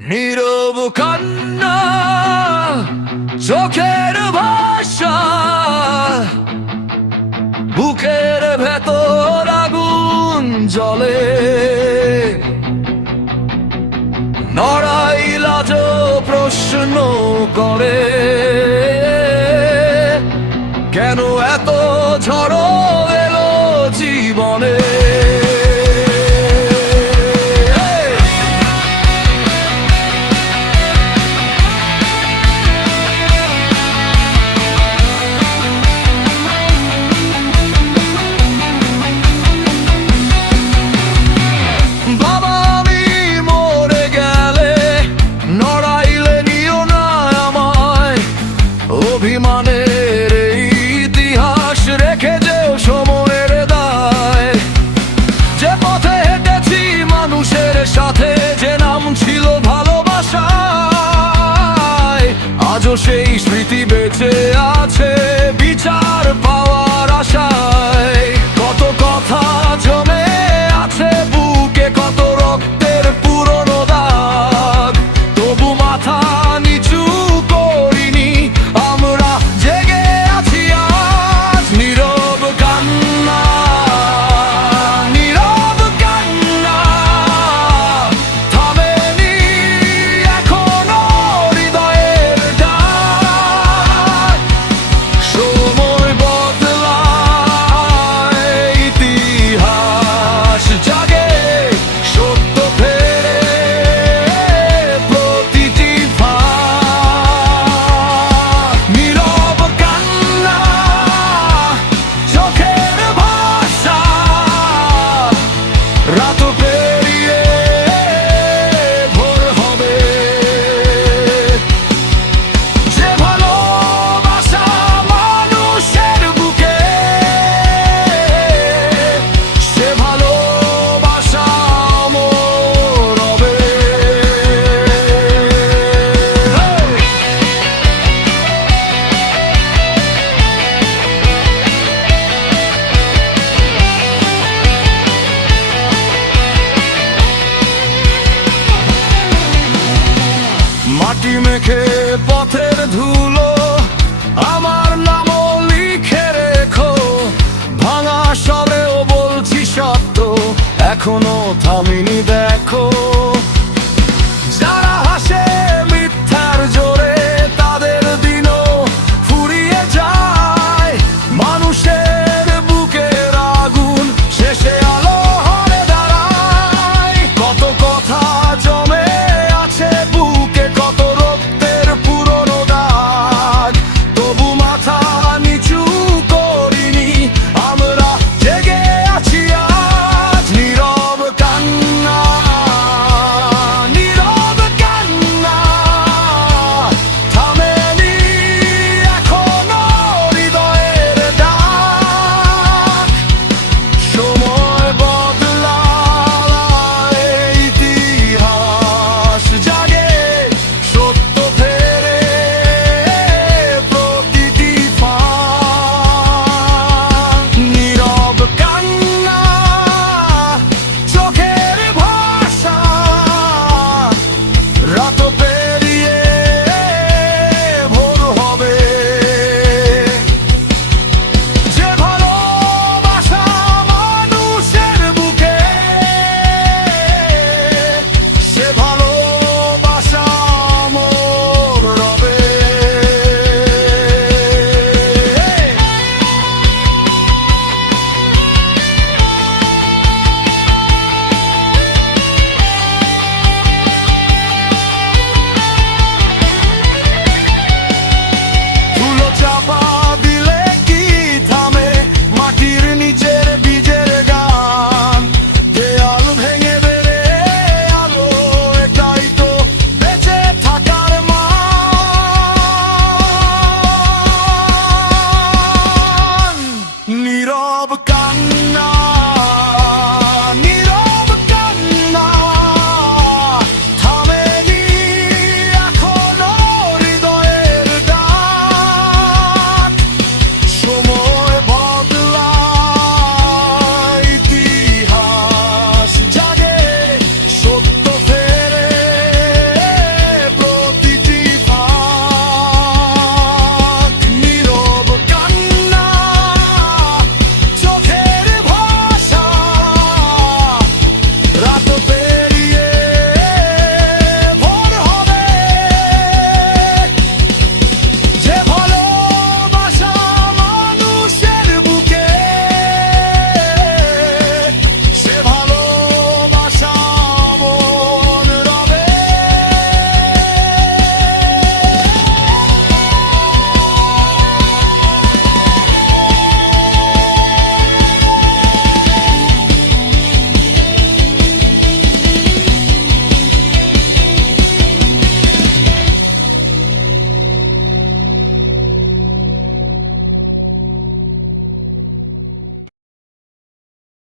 নীরব কান্না, চোখের ভাষা, বুকের ভেতর আগুন জ্বলে। নড়াইল আজও প্রশ্ন করে, কেন এত ঝড় এলো জীবনে। অভিমানের ইতিহাস রেখে যেও সময়ের দায়। যে পথে হেঁটেছি মানুষের সাথে, যে নাম ছিল ভালোবাসায়, আজও সেই স্মৃতি বেঁচে আছে বিচার পাওয়ার আশায়। কত কথা জমে আছে বুকে, কত রক্তের পুরনো দাগ, তবু মাথা নিচু করিনি, আমরা জেগে আছি আজ। নীরব কান্না, নীরব কান্না থামেনি এখনো হৃদয়ের ডাক। সময় বদলায়, ইতিহাস জাগে, সত্য ফেরে প্রতিটি ফাঁক। নীরব কান্না, চোখের ভাষা, রাত পেরিয়ে ভোর হবে। যে ভালোবাসা মানুষের বুকে, সে ভালোবাসা অমর হবে। মাটি মেখে পথের ধুলো, আমার নামও লিখে রেখো। ভাঙা স্বরেও বলছি সত্য, এখনো থামিনি দেখো।